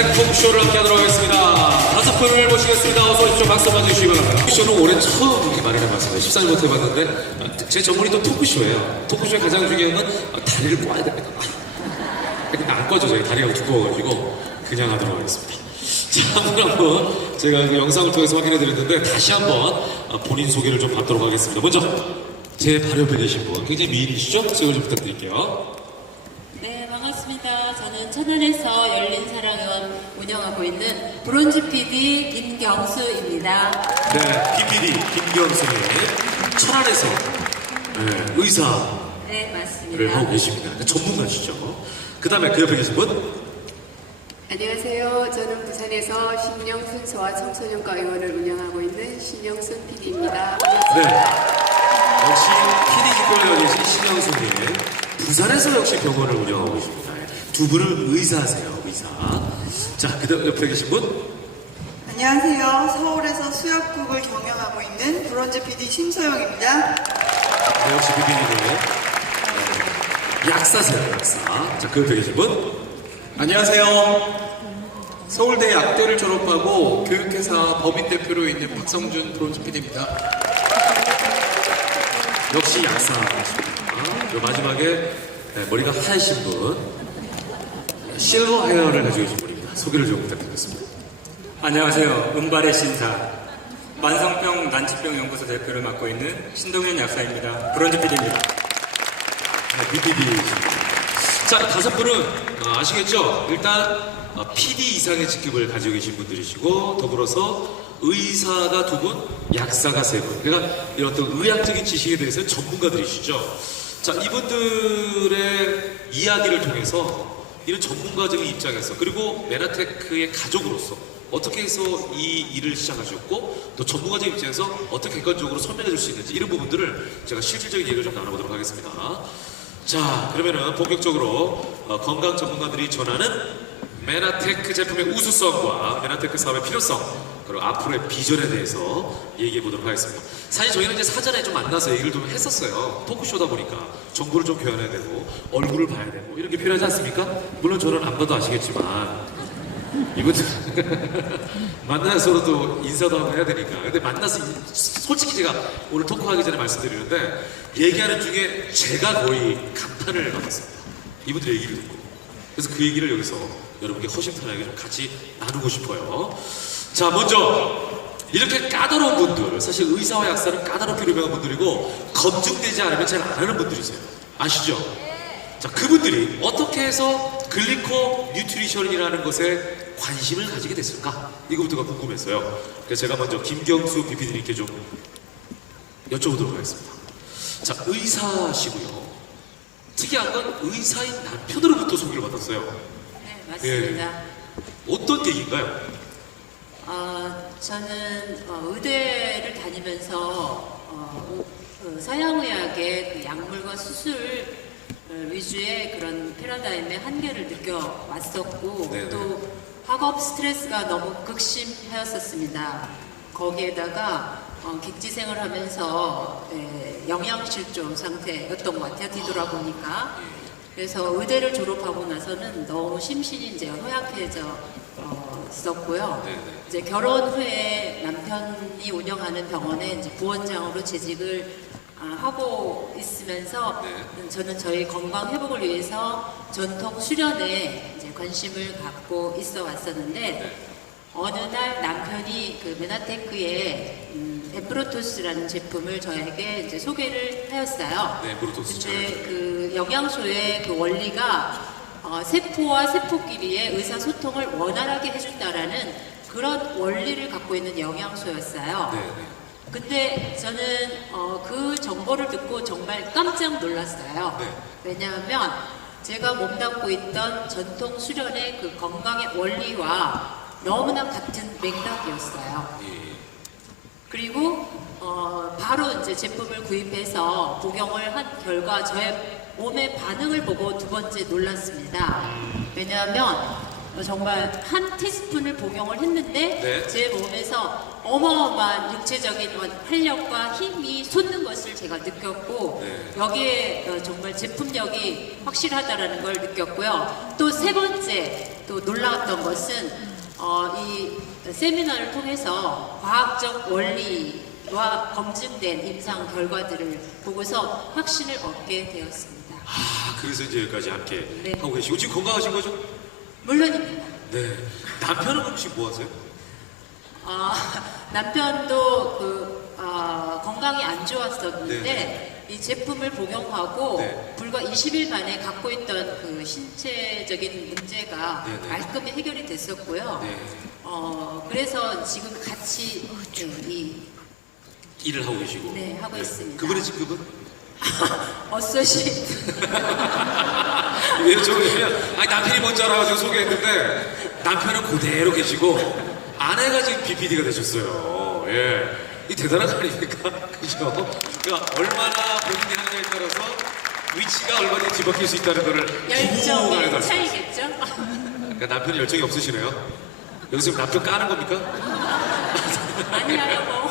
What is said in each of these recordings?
메나텍 토크쇼를 함께하도록 하겠습니다. 5분을 모시겠습니다. 어서 오십시오. 박수 한번 주시기 바랍니다. 토크쇼는 올해 처음 이렇게 많이 해봤습니다. 14년 못 해봤는데 제 전문이 또 토크쇼예요. 토크쇼의 가장 중요한 건 다리를 꼬아야 됩니다. 근데 안 꺼져. 저희 다리가 두꺼워가지고 그냥 하도록 하겠습니다. 자, 한번 제가 그 영상을 통해서 확인해 드렸는데 다시 한번 본인 소개를 좀 받도록 하겠습니다. 먼저 제 바로 옆에 계신 분 굉장히 미인이시죠? 소개 좀 부탁드릴게요. 네, 반갑습니다. 저는 천안에서 열린 사랑의원 운영하고 있는 브론즈 PD 김경수입니다. 네, 김PD 김경수님 천안에서 의사를 네, 맞습니다. 하고 계십니다. 전문가시죠? 그 다음에 그 옆에 계신 분? 안녕하세요. 저는 부산에서 신명순 소아청소년과 의원을 운영하고 있는 신명순 PD입니다. 네. 역시 PD 직권에 계신 신영수님. 부산에서 역시 병원을 운영하고 계십니다. 두 분은 의사세요, 의사. 자, 그 다음 옆에 계신 분? 안녕하세요. 서울에서 수협국을 경영하고 있는 브론즈 PD 심소영입니다. 네, 역시 PD님은 약사세요, 약사. 자, 그 옆에 계신 분? 안녕하세요. 서울대 약대를 졸업하고 교육회사 법인대표로 있는 박성준 브론즈 PD입니다. 역시 약사십니다. 그리고 마지막에 머리가 하얘신 분, 실버 헤어를 가지고 계신 분입니다. 소개를 좀 부탁드리겠습니다. 안녕하세요. 은발의 신사 만성병 난치병 연구소 대표를 맡고 있는 신동현 약사입니다. 브론즈 PD입니다. 네, BPD십니다. 자, 5분은 아시겠죠? 일단 PD 이상의 직급을 가지고 계신 분들이시고 더불어서 의사가 2분, 약사가 3분. 그러니까 이런 어떤 의학적인 지식에 대해서 전문가들이시죠. 자, 이분들의 이야기를 통해서 이런 전문가적인 입장에서 그리고 메나테크의 가족으로서 어떻게 해서 이 일을 시작하셨고 또 전문가적인 입장에서 어떻게 객관적으로 설명해 줄 수 있는지 이런 부분들을 제가 실질적인 얘기를 좀 나눠보도록 하겠습니다. 자, 그러면은 본격적으로 건강 전문가들이 전하는 메나테크 제품의 우수성과 메나테크 사업의 필요성 그리고 앞으로의 비전에 대해서 얘기해 보도록 하겠습니다. 사실 저희는 이제 사전에 좀 만나서 얘기를 좀 했었어요. 토크쇼다 보니까 정보를 좀 교환해야 되고 얼굴을 봐야 되고 이런 게 필요하지 않습니까? 물론 저는 안 봐도 아시겠지만 이분들 만나서도 인사도 하고 해야 되니까. 근데 만나서 솔직히 제가 오늘 토크하기 전에 말씀드리는데 얘기하는 중에 제가 거의 감탄을 받았습니다. 이분들의 얘기를 듣고. 그래서 그 얘기를 여기서 여러분께 허심탄회하게 좀 같이 나누고 싶어요. 자, 먼저 이렇게 까다로운 분들, 사실 의사와 약사는 까다롭게 유명한 분들이고 검증되지 않으면 잘 안 하는 분들이세요. 아시죠? 자, 그분들이 어떻게 해서 글리코 뉴트리션이라는 것에 관심을 가지게 됐을까? 이거부터가 궁금했어요. 그래서 제가 먼저 김경수 BPD님께 좀 여쭤보도록 하겠습니다. 자, 의사시고요. 특이한 건 의사인 남편으로부터 소개를 받았어요. 네, 맞습니다. 어떤 계기인가요? 저는 의대를 다니면서 서양의학의 그 약물과 수술 위주의 그런 패러다임의 한계를 느껴왔었고 네네. 또 학업 스트레스가 너무 극심하였었습니다. 거기에다가 객지생을 하면서 영양실조 상태였던 것 같아요. 뒤돌아보니까. 그래서 의대를 졸업하고 나서는 너무 심신이 이제 허약해져 있었고요. 네네. 이제 결혼 후에 남편이 운영하는 병원에 이제 부원장으로 재직을 하고 있으면서 저는 저희 건강 회복을 위해서 전통 수련에 이제 관심을 갖고 있어 왔었는데 어느 날 남편이 그 메나테크의 에프로토스라는 제품을 저에게 이제 소개를 하였어요. 네, 에프로토스. 근데 그 영양소의 그 원리가 세포와 세포끼리의 의사소통을 원활하게 해준다라는 그런 원리를 갖고 있는 영양소였어요. 네. 근데 저는 그 정보를 듣고 정말 깜짝 놀랐어요. 네. 왜냐하면 제가 몸담고 있던 전통 수련의 그 건강의 원리와 너무나 같은 맥락이었어요. 그리고 바로 이제 제품을 구입해서 복용을 한 결과 저의 몸의 반응을 보고 2번째 놀랐습니다. 왜냐하면 정말 한 티스푼을 복용을 했는데 네. 제 몸에서 어마어마한 육체적인 활력과 힘이 솟는 것을 제가 느꼈고 네. 여기에 정말 제품력이 확실하다라는 걸 느꼈고요. 또 3번째 또 놀라웠던 것은 이 세미나를 통해서 과학적 원리와 검증된 임상 결과들을 보고서 확신을 얻게 되었습니다. 아, 그래서 이제 여기까지 함께 네. 하고 계시고 지금 건강하신 거죠? 물론입니다. 네. 남편은 그럼 지금 뭐 하세요? 남편도 건강이 안 좋았었는데 네. 이 제품을 복용하고 네. 불과 20일 만에 갖고 있던 그 신체적인 문제가 네, 네. 말끔히 해결이 됐었고요. 네. 그래서 지금 같이 일을 하고 계시고. 네, 하고 있습니다. 그분의 직급은? 어쏘시 왜 저러냐면 남편이 먼저 알아가지고 소개했는데 남편은 그대로 계시고 아내가 지금 BPD가 되셨어요. 예. 이 대단한 거 아닙니까? 그죠? 그러니까 얼마나 본인이 하느냐에 따라서 위치가 얼마든지 뒤바뀔 수 있다는 거를 열정의 말씀하셨어요. 차이겠죠? 그러니까 남편이 열정이 없으시네요. 여기서 남편 까는 겁니까? 아니야 여보.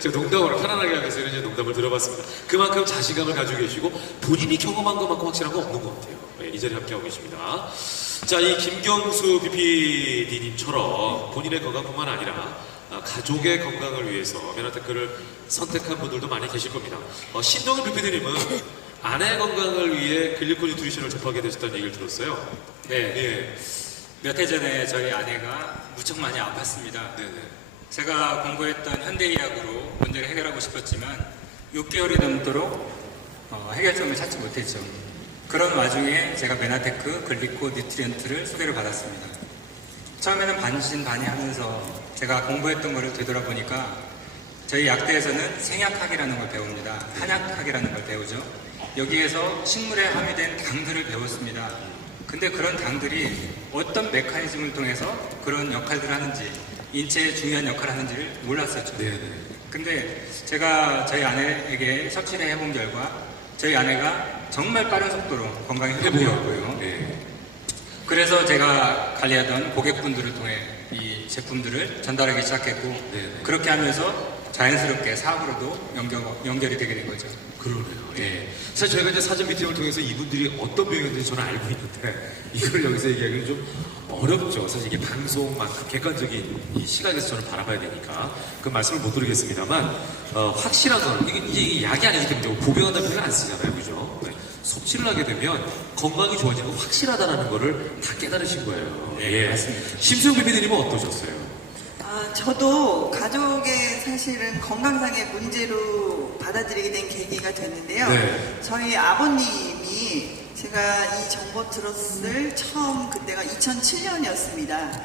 제가 농담으로 편안하게 하기 위해서 이런 농담을 들어봤습니다. 그만큼 자신감을 가지고 계시고 본인이 경험한 것만큼 확실한 거 없는 것 같아요. 네, 이 자리에 함께하고 계십니다. 자, 이 김경수 BPD님처럼 본인의 건강뿐만 아니라 가족의 건강을 위해서 메나테크를 선택한 분들도 많이 계실 겁니다. 신동현 BPD님은 아내 건강을 위해 글리코리 뉴트리션을 접하게 되셨다는 얘기를 들었어요. 네. 예. 몇 해 전에 저희 아내가 무척 많이 아팠습니다. 네네. 제가 공부했던 현대의학으로 문제를 해결하고 싶었지만 6개월이 넘도록 해결점을 찾지 못했죠. 그런 와중에 제가 메나테크 글리코 뉴트리언트를 소개를 받았습니다. 처음에는 반신반의하면서 제가 공부했던 거를 되돌아보니까 저희 약대에서는 생약학이라는 걸 배웁니다. 한약학이라는 걸 배우죠. 여기에서 식물에 함유된 당들을 배웠습니다. 근데 그런 당들이 어떤 메커니즘을 통해서 그런 역할들을 하는지, 인체에 중요한 역할을 하는지를 몰랐었죠. 네네. 근데 제가 저희 아내에게 섭취를 해본 결과 저희 아내가 정말 빠른 속도로 건강이 회복되었고요. 네. 그래서 제가 관리하던 고객분들을 통해 이 제품들을 전달하기 시작했고 네네. 그렇게 하면서 자연스럽게 사업으로도 연결이 되게 된 거죠. 그러네요. 예. 사실 저희가 이제 사전 미팅을 통해서 이분들이 어떤 병이었는지 저는 알고 있는데 이걸 여기서 얘기하기는 좀 어렵죠. 사실 이게 방송만큼 객관적인 이 시각에서 저는 바라봐야 되니까 그 말씀을 못 드리겠습니다만 확실한 건 이게 약이 아니기 때문에 복용한다는 표현 안 쓰잖아요. 그죠? 네. 섭취를 하게 되면 건강이 좋아지는 건 확실하다는 거를 다 깨달으신 거예요. 네, 맞습니다. 심수영 BPD님은 어떠셨어요? 저도 가족의 사실은 건강상의 문제로 받아들이게 된 계기가 됐는데요. 네. 저희 아버님이 제가 이 정보 들었을 처음 그때가 2007년이었습니다.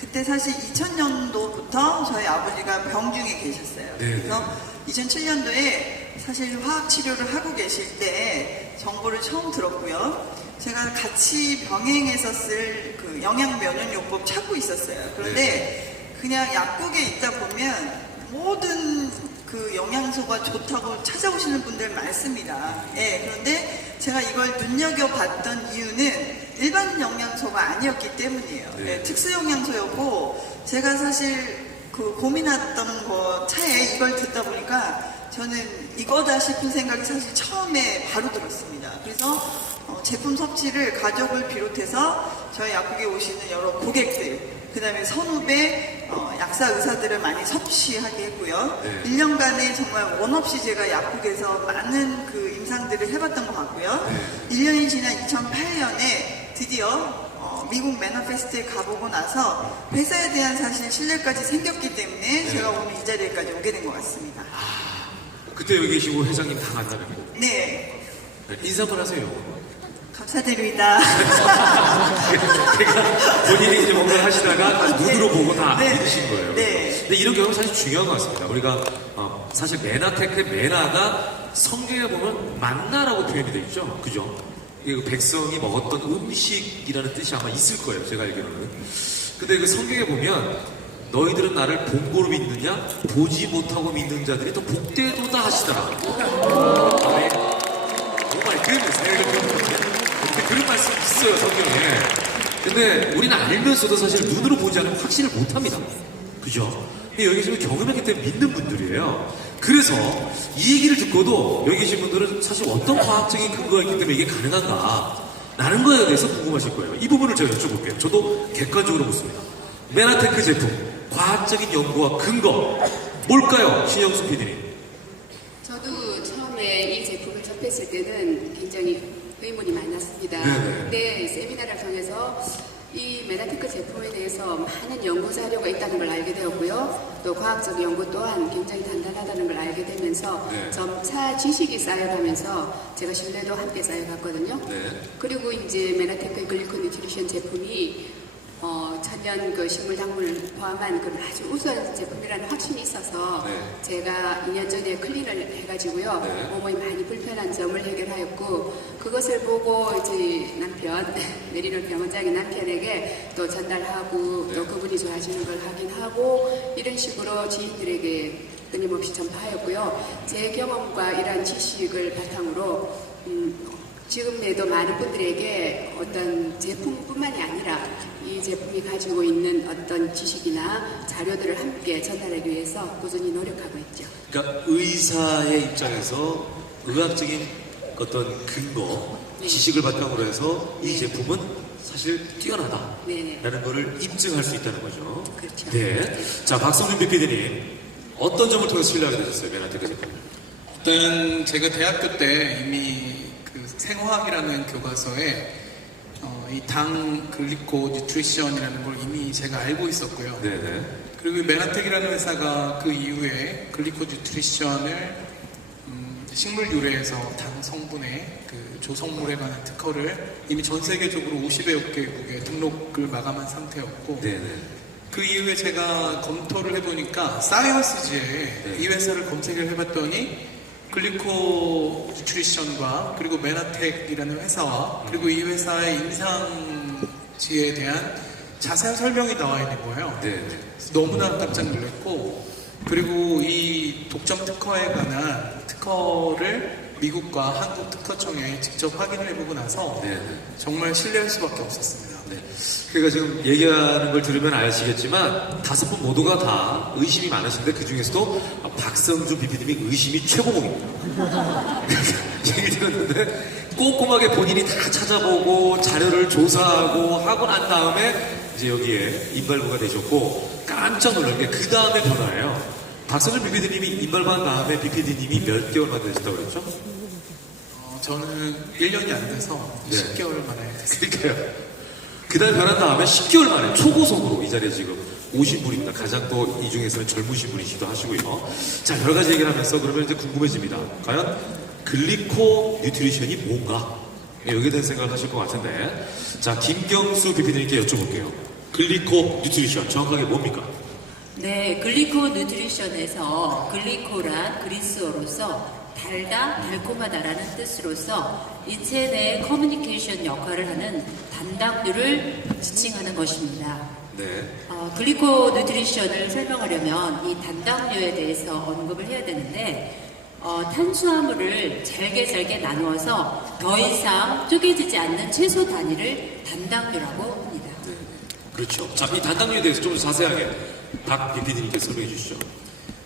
그때 사실 2000년도부터 저희 아버지가 병중에 계셨어요. 네. 그래서 2007년도에 사실 화학 치료를 하고 계실 때 정보를 처음 들었고요. 제가 같이 병행해서 쓸 그 영양 면역요법 찾고 있었어요. 그런데 그냥 약국에 있다 보면 모든 그 영양소가 좋다고 찾아오시는 분들 많습니다. 예, 그런데 제가 이걸 눈여겨봤던 이유는 일반 영양소가 아니었기 때문이에요. 네. 예, 특수 영양소였고 제가 사실 그 고민했던 거 차에 이걸 듣다 보니까 저는 이거다 싶은 생각이 사실 처음에 바로 들었습니다. 그래서 제품 섭취를 가족을 비롯해서 저희 약국에 오시는 여러 고객들, 그 다음에 선후배 약사 의사들을 많이 섭취하게 했고요. 네. 1년간에 정말 원 없이 제가 약국에서 많은 그 임상들을 해봤던 것 같고요. 1년이 지난 2008년에 드디어 미국 매너페스트에 가보고 나서 회사에 대한 사실 신뢰까지 생겼기 때문에 제가 오늘 이 자리에까지 오게 된 것 같습니다. 그때 여기 계시고 회장님 다 만나뵙고 네, 인사 한번 하세요. 감사드립니다. 그러니까 본인이 이제 뭔가 하시다가 눈으로 보고 다 네. 믿으신 거예요. 네. 근데 이런 경우는 사실 중요한 것 같습니다. 우리가 사실 메나테크의 메나가 성경에 보면 만나라고 표현이 되어 있죠. 그죠? 이 백성이 먹었던 음식이라는 뜻이 아마 있을 거예요. 제가 알기로는. 근데 그 성경에 보면 너희들은 나를 본고로 믿느냐? 보지 못하고 믿는 자들이 더 복되도다 하시더라. 정말 그런 말씀이 있어요, 성경에. 근데 우리는 알면서도 사실 눈으로 보지 않으면 확신을 못 합니다. 그죠? 근데 여기 지금 경험했기 때문에 믿는 분들이에요. 그래서 이 얘기를 듣고도 여기 계신 분들은 사실 어떤 과학적인 근거가 있기 때문에 이게 가능한가? 라는 거에 대해서 궁금하실 거예요. 이 부분을 제가 여쭤볼게요. 저도 객관적으로 묻습니다. 메나테크 제품, 과학적인 연구와 근거, 뭘까요? 신영수 PD님. 저도 처음에 이 제품을 접했을 때는 굉장히 의문이 많았습니다. 네네. 근데 세미나를 통해서 이 메나테크 제품에 대해서 많은 연구 자료가 있다는 걸 알게 되었고요. 또 과학적 연구 또한 굉장히 단단하다는 걸 알게 되면서 네. 점차 지식이 쌓여가면서 제가 신뢰도 함께 쌓여갔거든요. 네. 그리고 이제 메나테크 글리코 뉴트리션 제품이 천연 그 식물 작물을 포함한 그 아주 우수한 제품이라는 확신이 있어서 네. 제가 2년 전에 클린을 해가지고요. 네. 몸이 많이 불편한 점을 해결하였고 그것을 보고 이제 남편 내리는 병원장의 남편에게 또 전달하고 또 그분이 좋아하시는 걸 확인하고 이런 식으로 지인들에게 끊임없이 전파하였고요. 제 경험과 이러한 지식을 바탕으로 지금에도 많은 분들에게 어떤 제품뿐만이 아니라 이 제품이 가지고 있는 어떤 지식이나 자료들을 함께 전달하기 위해서 꾸준히 노력하고 있죠. 그러니까 의사의 입장에서 의학적인 어떤 근거, 네. 지식을 바탕으로 해서 이 제품은 사실 뛰어나다라는 네네. 거를 입증할 수 있다는 거죠. 그렇죠. 네. 자, 박성준 PPD님, 어떤 점을 통해서 신뢰하게 되셨어요, 메나테크 제품? 일단 제가 대학교 때 이미 그 생화학이라는 교과서에 이 당 글리코 뉴트리션이라는 걸 이미 제가 알고 있었고요. 네네. 그리고 메나텍이라는 회사가 그 이후에 글리코 뉴트리션을 식물 유래에서 당 성분의 그 조성물에 관한 특허를 이미 전 세계적으로 50여 개국에 등록을 마감한 상태였고 네네. 그 이후에 제가 검토를 해보니까 사이언스지에 네. 이 회사를 검색을 해봤더니 글리코 뉴트리션과 그리고 메나텍이라는 회사와 그리고 이 회사의 임상지에 대한 자세한 설명이 나와 있는 거예요. 네네. 너무나 깜짝 놀랐고 그리고 이 독점 특허에 관한 특허를 미국과 한국 특허청에 직접 확인을 해보고 나서 네네. 정말 신뢰할 수밖에 없었습니다. 네. 그러니까 지금 얘기하는 걸 들으면 아시겠지만 5분 모두가 다 의심이 많으신데 그 중에서도 박성준 PP님이 의심이 최고봉입니다. 얘기 들었는데 꼼꼼하게 본인이 다 찾아보고 자료를 조사하고 하고 난 다음에 이제 여기에 인발부가 되셨고 깜짝 놀란 게 그 다음에 변화예요. 박성준 PP님이 인발부한 다음에 PP님이 몇 개월 만에 되셨다고 그랬죠? 저는 1년이 안 돼서 네. 10개월 만에 됐습니다. 그러니까요. 그 다음에 변한 다음에 10개월 만에 초고속으로 이 자리에 지금 오신 분입니다. 가장 또 이 중에서는 젊으신 분이시기도 하시고요. 자, 여러 가지 얘기를 하면서 그러면 이제 궁금해집니다. 과연 글리코 뉴트리션이 뭔가? 네, 여기에 대한 생각을 하실 것 같은데. 자, 김경수 PP님께 여쭤볼게요. 글리코 뉴트리션 정확하게 뭡니까? 네, 글리코 뉴트리션에서 글리코란 그리스어로서 달다, 달콤하다라는 뜻으로서 인체 내 커뮤니케이션 역할을 하는 단당류를 지칭하는 것입니다. 네. 글리코 뉴트리션을 설명하려면 이 단당류에 대해서 언급을 해야 되는데 탄수화물을 잘게 나누어서 더 이상 쪼개지지 않는 채소 단위를 단당류라고 합니다. 그렇죠. 자, 이 단당류에 대해서 좀 자세하게 박 PP님께 설명해 주시죠.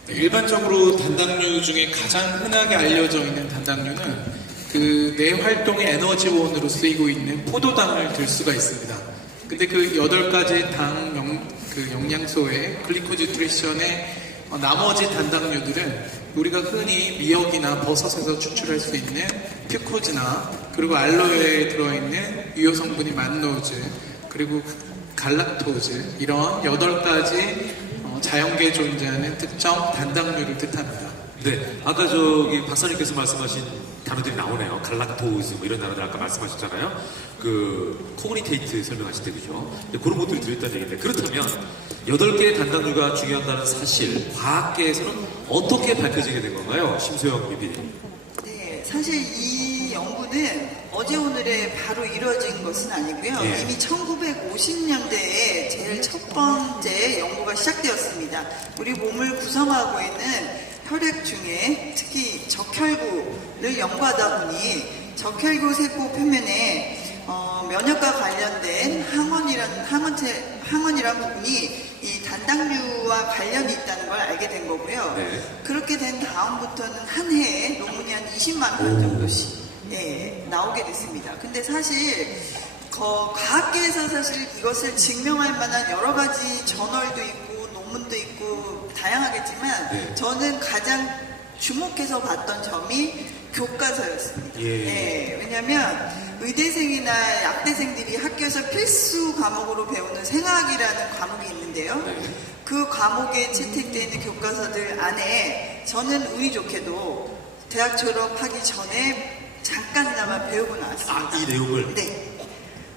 네, 일반적으로 단당류 중에 가장 흔하게 알려져 있는 단당류는 그 뇌 활동의 에너지원으로 쓰이고 있는 포도당을 들 수가 있습니다. 근데 그 8가지 그 영양소의 글리코 뉴트리션의 나머지 단당류들은 우리가 흔히 미역이나 버섯에서 추출할 수 있는 퓨코즈나 그리고 알로에에 들어있는 유효 성분이 만노즈 그리고 갈락토즈 이런 8가지 자연계에 존재하는 특정 단당류를 뜻합니다. 네, 아까 저기 박사님께서 말씀하신 단어들이 나오네요. 갈락토즈 뭐 이런 단어들 아까 말씀하셨잖아요. 그 코그니테이트 설명하실 때 그죠? 네, 그런 것들이 들어있다는 얘기인데 그렇다면 8개의 단당류가 중요하다는 사실 과학계에서는 어떻게 밝혀지게 된 건가요? 심소영 PP님. 네, 사실 이 연구는 어제 오늘에 바로 이루어진 것은 아니고요. 예. 이미 1950년대에 제일 첫 번째 연구가 시작되었습니다. 우리 몸을 구성하고 있는 혈액 중에 특히 적혈구를 연구하다 보니 적혈구 세포 표면에 면역과 관련된 항원이란 부분이 이 단당류와 관련이 있다는 걸 알게 된 거고요. 네. 그렇게 된 다음부터는 한 해에 논문이 한 20만 건 정도씩 예, 나오게 됐습니다. 근데 사실 과학계에서 사실 이것을 증명할 만한 여러 가지 저널도 있고 논문도 있고 다양하겠지만 네. 저는 가장 주목해서 봤던 점이 교과서였습니다. 예. 왜냐하면 의대생이나 약대생들이 학교에서 필수 과목으로 배우는 생학이라는 과목이 있는데요. 네. 그 과목에 채택되어 있는 교과서들 안에 저는 운이 좋게도 대학 졸업하기 전에 잠깐이나마 배우고 나왔습니다. 아, 이 내용을? 네.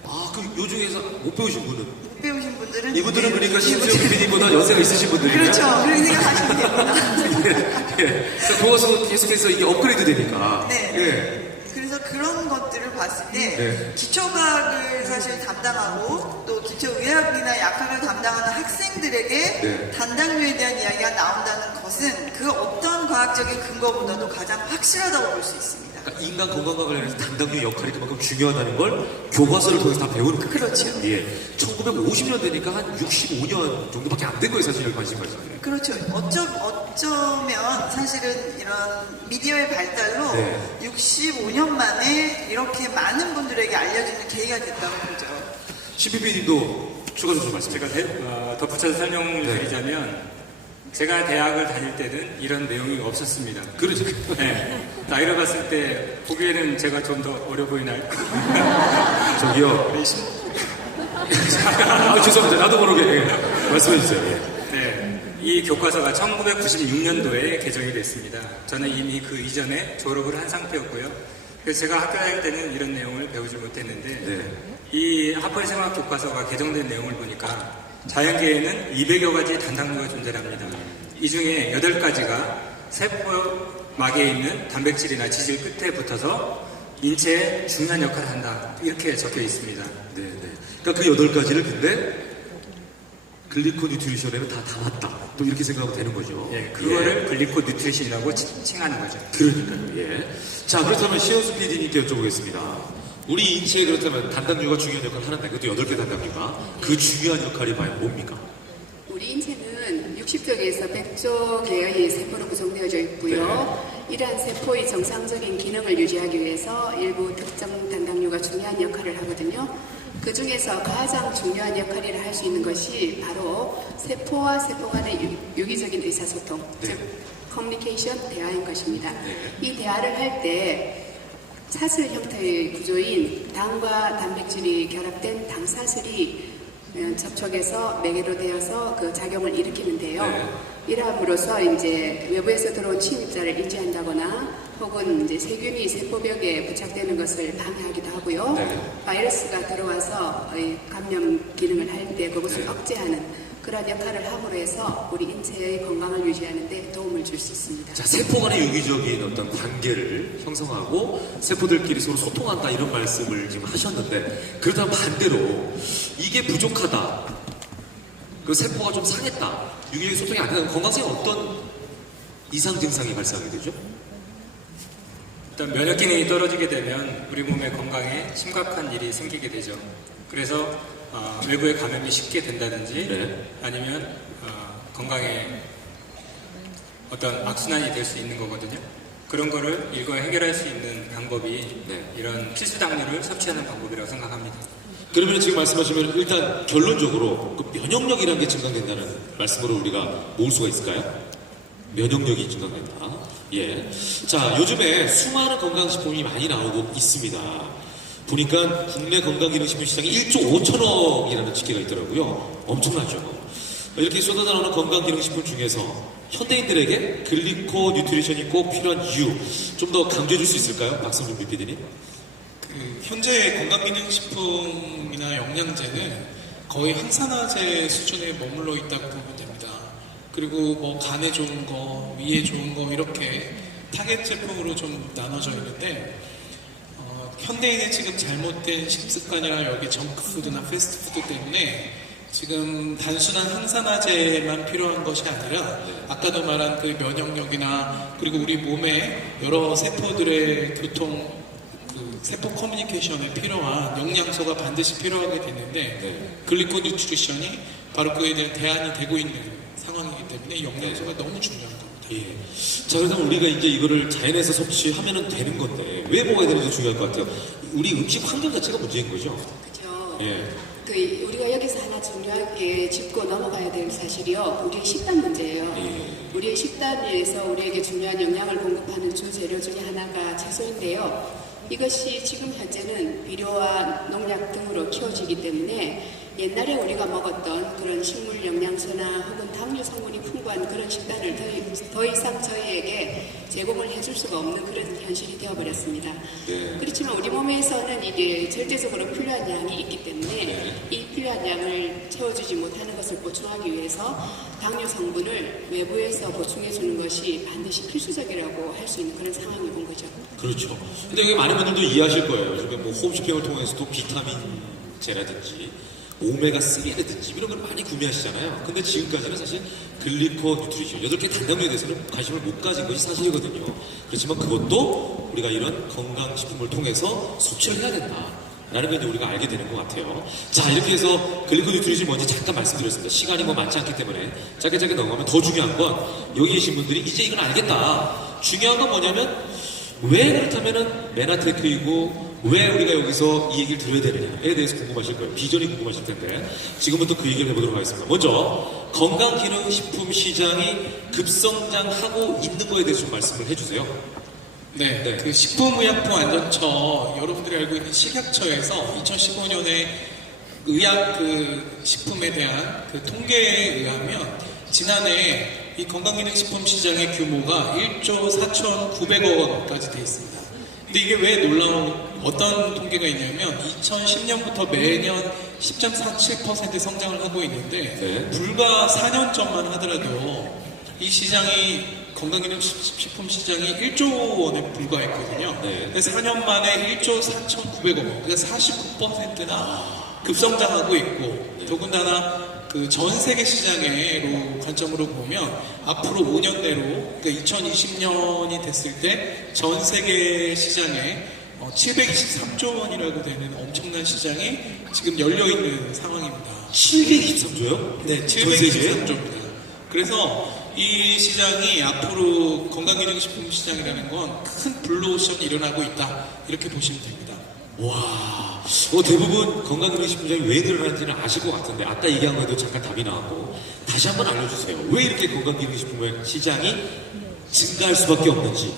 아, 그럼 요 중에서 못 배우신 분은? 못 배우신 분들은 이분들은 네, 그러니까 이분들- 신수영 PD님보다 연세가 있으신 분들이에요? 그렇죠. 그렇게 생각하시면 됩니다. 예. 교과서 계속해서 이게 업그레이드 되니까. 네. 예. 그래서 그런 것들을 봤을 때 네. 기초과학을 사실 담당하고 또 기초의학이나 약학을 담당하는 학생들에게 네. 단당류에 대한 이야기가 나온다는 것은 그 어떤 과학적인 근거보다도 가장 확실하다고 볼 수 있습니다. 그러니까 인간 건강과 관련해서 단당류 역할이 그만큼 중요하다는 걸 교과서를 통해서 다 배우는 거예요. 그렇죠. 예. 1950년 되니까 한 65년 정도밖에 안 된 거예요, 사실 여기 관심 가지고. 그렇죠. 어쩌면 사실은 이런 미디어의 발달로 네. 65년 만에 이렇게 많은 분들에게 알려지는 계기가 됐다고 보죠. CPP님도 추가적으로 좀 말씀해 주세요. 제가 덧붙여서 설명을 네. 드리자면 제가 대학을 다닐 때는 이런 내용이 없었습니다. 그렇죠. 네. 나이를 봤을 때 보기에는 제가 좀 더 어려 보이나요? 저기요. 아, 죄송합니다. 나도 모르게. 예. 말씀해 주세요. 예. 네. 이 교과서가 1996년도에 개정이 됐습니다. 저는 이미 그 이전에 졸업을 한 상태였고요. 그래서 제가 학교 다닐 때는 이런 내용을 배우지 못했는데 네. 이 하퍼의 생학 교과서가 개정된 내용을 보니까 자연계에는 200여 가지 단당류가 존재합니다. 이 중에 8가지가 세포막에 있는 단백질이나 지질 끝에 붙어서 인체에 중요한 역할을 한다. 이렇게 적혀 있습니다. 네, 네. 그러니까 그 8가지를 근데 글리코 뉴트리션에는 다 담았다. 또 이렇게 생각하면 되는 거죠. 예, 그거를 글리코 뉴트리션이라고 칭하는 거죠. 그러니까요. 예. 자, 그렇다면 시현수 PD님께 여쭤보겠습니다. 우리 인체에 그렇다면 단당류가 중요한 역할을 하는데 그것도 8개 단당류가 그 중요한 역할이 과연 뭡니까? 우리 인체는 60쪽에서 100조 개의 세포로 구성되어져 있고요. 이러한 세포의 정상적인 기능을 유지하기 위해서 일부 특정 단당류가 중요한 역할을 하거든요. 그 중에서 가장 중요한 역할을 할 수 있는 것이 바로 세포와 세포 간의 유기적인 의사소통, 즉 커뮤니케이션, 대화인 것입니다. 이 대화를 할 때 사슬 형태의 구조인 당과 단백질이 결합된 당사슬이 접촉해서 매개로 되어서 그 작용을 일으키는데요. 네. 이러함으로써 이제 외부에서 들어온 침입자를 인지한다거나 혹은 이제 세균이 세포벽에 부착되는 것을 방해하기도 하고요. 네. 바이러스가 들어와서 감염 기능을 할 때 그것을 네. 억제하는 그런 역할을 함으로 해서 우리 인체의 건강을 유지하는 데 도움을 줄 수 있습니다. 자, 세포 간의 유기적인 어떤 관계를 형성하고 세포들끼리 서로 소통한다 이런 말씀을 지금 하셨는데 그렇다면 반대로 이게 부족하다. 그 세포가 좀 상했다. 유기적인 소통이 안 된다면 건강상에 어떤 이상 증상이 발생하게 되죠? 일단 면역 기능이 떨어지게 되면 우리 몸의 건강에 심각한 일이 생기게 되죠. 그래서 외부의 감염이 쉽게 된다든지 네. 아니면 건강에 어떤 악순환이 될 수 있는 거거든요. 그런 거를 일거에 해결할 수 있는 방법이 네. 이런 필수 당류를 섭취하는 방법이라고 생각합니다. 그러면 지금 말씀하시면 일단 결론적으로 그 면역력이라는 게 증강된다는 말씀으로 우리가 모을 수가 있을까요? 면역력이 증강된다. 예. 자, 요즘에 수많은 건강식품이 많이 나오고 있습니다. 보니까 국내 건강기능식품 시장이 1조 5천억이라는 집계가 있더라고요. 엄청나죠. 이렇게 쏟아져 나오는 건강기능식품 중에서 현대인들에게 글리코 뉴트리션이 꼭 필요한 이유 좀 더 강조해 줄 수 있을까요? 박성준 PD님. 현재 건강기능식품이나 영양제는 거의 항산화제 수준에 머물러 있다고 보면 됩니다. 그리고 뭐 간에 좋은 거, 위에 좋은 거 이렇게 타겟 제품으로 좀 나눠져 있는데 현대인의 지금 잘못된 식습관이나 여기 정크푸드나 패스트푸드 때문에 지금 단순한 항산화제만 필요한 것이 아니라 아까도 말한 그 면역력이나 그리고 우리 몸의 여러 세포들의 교통 그 세포 커뮤니케이션에 필요한 영양소가 반드시 필요하게 되는데 글리코 뉴트리션이 바로 그에 대한 대안이 되고 있는 상황이기 때문에 영양소가 너무 중요한 겁니다. 예. 자, 그러면 우리가 이제 이거를 자연에서 섭취하면은 되는 건데 왜 먹어야 되는지 중요할 것 같아요. 우리 음식 환경 자체가 문제인 거죠. 그렇죠. 예. 우리가 여기서 하나 중요하게 짚고 넘어가야 될 사실이요. 우리의 식단 문제예요. 예. 우리의 식단에서 우리에게 중요한 영양을 공급하는 주 재료 중에 하나가 채소인데요. 이것이 지금 현재는 비료와 농약 등으로 키워지기 때문에 옛날에 우리가 먹었던 그런 식물 영양소나 혹은 당류 성분이 풍부한 그런 식단을 더 이상 저희에게 제공을 해줄 수가 없는 그런 현실이 되어버렸습니다. 네. 그렇지만 우리 몸에서는 이게 절대적으로 필요한 양이 있기 때문에 네. 이 필요한 양을 채워주지 못하는 것을 보충하기 위해서 당류 성분을 외부에서 보충해주는 것이 반드시 필수적이라고 할 수 있는 그런 상황이 온 거죠. 그렇죠. 근데 이게 많은 분들도 이해하실 거예요. 요즘에 뭐 홈쇼핑을 통해서도 비타민제라든지 오메가3라든지 이런 걸 많이 구매하시잖아요. 근데 지금까지는 사실 글리코 뉴트리션 8개 단당류에 대해서는 관심을 못 가진 것이 사실이거든요. 그렇지만 그것도 우리가 이런 건강식품을 통해서 섭취를 해야 된다. 라는 걸 이제 우리가 알게 되는 것 같아요. 자, 이렇게 해서 글리코 뉴트리션 먼저 잠깐 말씀드렸습니다. 시간이 뭐 많지 않기 때문에 짧게 넘어가면 더 중요한 건 여기 계신 분들이 이제 이건 알겠다. 중요한 건 뭐냐면 왜 그렇다면은 메나테크이고 왜 우리가 여기서 이 얘기를 들어야 되느냐에 대해서 궁금하실 거예요. 비전이 궁금하실 텐데 지금부터 그 얘기를 해보도록 하겠습니다. 먼저 건강기능식품 시장이 급성장하고 있는 거에 대해서 좀 말씀을 해주세요. 네, 네. 그 식품의약품안전처 여러분들이 알고 있는 식약처에서 2015년에 의약 그 식품에 대한 그 통계에 의하면 지난해 이 건강기능식품 시장의 규모가 1조 4,900억 원까지 돼 있습니다. 근데 이게 왜 놀라운 어떤 통계가 있냐면 2010년부터 매년 10.47% 성장을 하고 있는데 네. 불과 4년 전만 하더라도 이 시장이 건강기능식품 시장이 1조 원에 불과했거든요. 네. 근데 4년 만에 1조 4,900억 원, 그러니까 49%나 급성장하고 있고 더군다나 그 전 세계 시장으로 관점으로 보면 앞으로 5년 내로 그러니까 2020년이 됐을 때 전 세계 시장에 723조 원이라고 되는 엄청난 시장이 지금 열려 있는 상황입니다. 723조요? 네, 723조입니다. 그래서 이 시장이 앞으로 건강기능식품 시장이라는 건 큰 블루오션이 일어나고 있다 이렇게 보시면 됩니다. 와, 대부분 건강기능식품 시장이 왜 늘어나는지는 아실 것 같은데 아까 얘기한 거에도 잠깐 답이 나왔고 다시 한번 알려주세요. 왜 이렇게 건강기능식품 시장이 증가할 수밖에 없는지.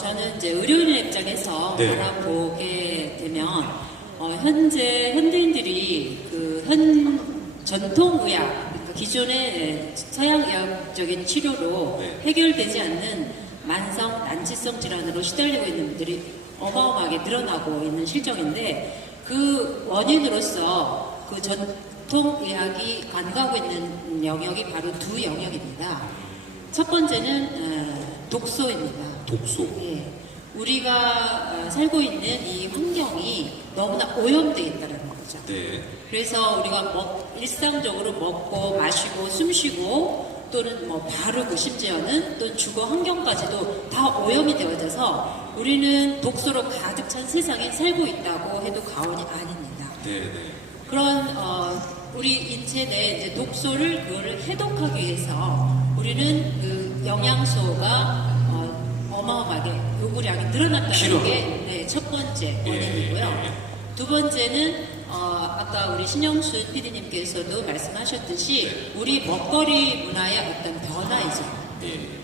저는 이제 의료인의 입장에서 네. 알아보게 되면 현재 현대인들이 전통의학, 그러니까 기존의 서양의학적인 치료로 네. 해결되지 않는 만성 난치성 질환으로 시달리고 있는 분들이 어마어마하게 늘어나고 있는 실정인데 그 원인으로서 그 전통의학이 간과하고 있는 영역이 바로 두 영역입니다. 첫 번째는 독소입니다. 독소. 예, 우리가 살고 있는 이 환경이 너무나 오염되어 있다는 거죠. 네. 그래서 우리가 일상적으로 먹고 마시고 숨쉬고 또는 바르고 심지어는 또는 주거 환경까지도 다 오염이 되어져서 우리는 독소로 가득 찬 세상에 살고 있다고 해도 과언이 아닙니다. 네. 그런 우리 인체 내 이제 독소를 그거를 해독하기 위해서 우리는 그 영양소가 어마어마하게 요구량이 늘어났다는 게 첫 번째 원인이고요. 두 번째는 아까 우리 신영순 PD님께서도 말씀하셨듯이 우리 먹거리 문화의 어떤 변화이죠.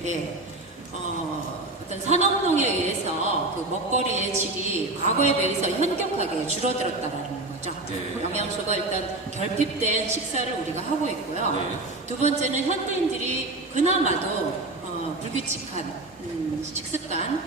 예. 어떤 산업농에 의해서 그 먹거리의 질이 과거에 비해서 현격하게 줄어들었다는 거죠. 네. 영양소가 일단 결핍된 식사를 우리가 하고 있고요. 네. 두 번째는 현대인들이 그나마도 불규칙한 식습관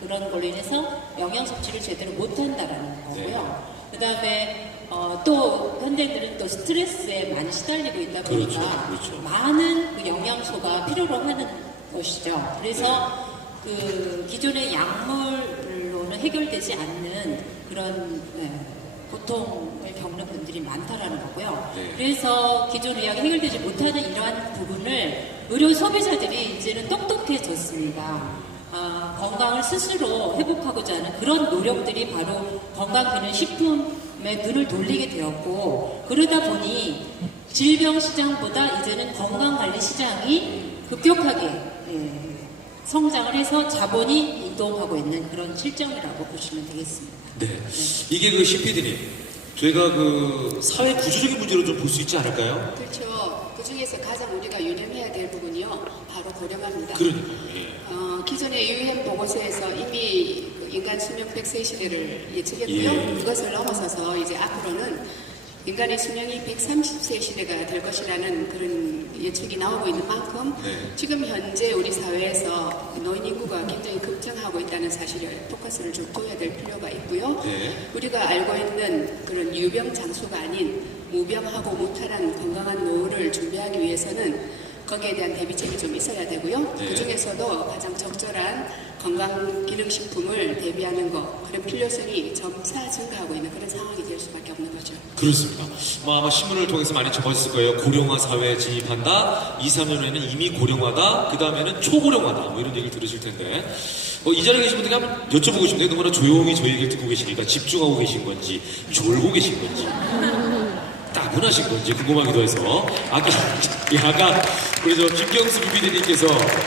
그런 걸로 인해서 영양 섭취를 제대로 못한다라는 거고요. 그 다음에 또 현대인들은 또 스트레스에 많이 시달리고 있다 보니까 그렇죠. 많은 그 영양소가 필요로 하는 것이죠. 그래서 그 기존의 약물로는 해결되지 않는 그런 고통을 겪는 분들이 많다라는 거고요. 네. 그래서 기존 의학이 해결되지 못하는 이러한 부분을 의료 소비자들이 이제는 똑똑해졌습니다. 건강을 스스로 회복하고자 하는 그런 노력들이 바로 건강기능식품에 눈을 돌리게 되었고 그러다 보니 질병 시장보다 이제는 건강관리 시장이 급격하게 성장을 해서 자본이 이동하고 있는 그런 실정이라고 보시면 되겠습니다. 네. 이게 그 신PD님, 저희가 그 사회 구조적인 문제로 좀 볼 수 있지 않을까요? 그렇죠. 그 중에서 가장 우리가 유념해야 될 부분이요. 바로 고령화입니다. 그러니까요. 예. 기존의 유엔 보고서에서 이미 그 인간 수명 100세 시대를 예측했고요. 예. 그것을 넘어서서 이제 앞으로는 인간의 수명이 130세 시대가 될 것이라는 그런 예측이 나오고 있는 만큼 네. 지금 현재 우리 사회에서 노인 인구가 굉장히 급증하고 있다는 사실에 포커스를 좀 둬야 될 필요가 있고요. 네. 우리가 알고 있는 그런 유병 장수가 아닌 무병하고 무탈한 건강한 노후를 준비하기 위해서는 거기에 대한 대비책이 좀 있어야 되고요. 네. 그 중에서도 가장 적절한 건강기능식품을 대비하는 것, 그런 필요성이 점차 증가하고 있는 그런 상황이 될 수밖에 없는 거죠. 그렇습니다. 뭐 아마 신문을 통해서 많이 접하셨을 거예요. 고령화 사회에 진입한다. 2, 3년 후에는 이미 고령화다. 그 다음에는 초고령화다. 뭐 이런 얘기를 들으실 텐데. 이 자리에 계신 분들께 한번 여쭤보고 싶은데 너무나 조용히 저희 얘기를 듣고 계시니까 집중하고 계신 건지 졸고 계신 건지 따분하신 건지 궁금하기도 해서 아까 우리 저 김경수 PD님께서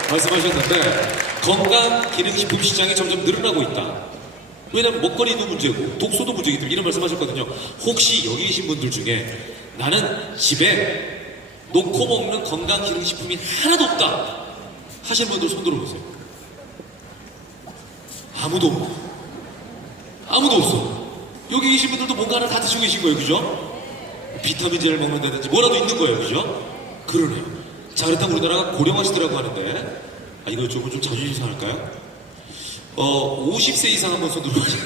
말씀하셨는데 건강기능식품 시장이 점점 늘어나고 있다. 왜냐면 먹거리도 문제고 독소도 문제이기 때문에 이런 말씀하셨거든요. 혹시 여기 계신 분들 중에 나는 집에 놓고 먹는 건강기능식품이 하나도 없다 하시는 분들 손 들어보세요. 아무도 없어. 여기 계신 분들도 뭔가 하나 다 드시고 계신 거예요, 그죠? 비타민제를 먹는다든지 뭐라도 있는 거예요, 그죠? 그러네요. 자, 그렇다면 우리나라가 고령화 시대라고 하는데, 이거 조금 좀 자존심 상할까요? 50세 이상 한번 손 들어보세요.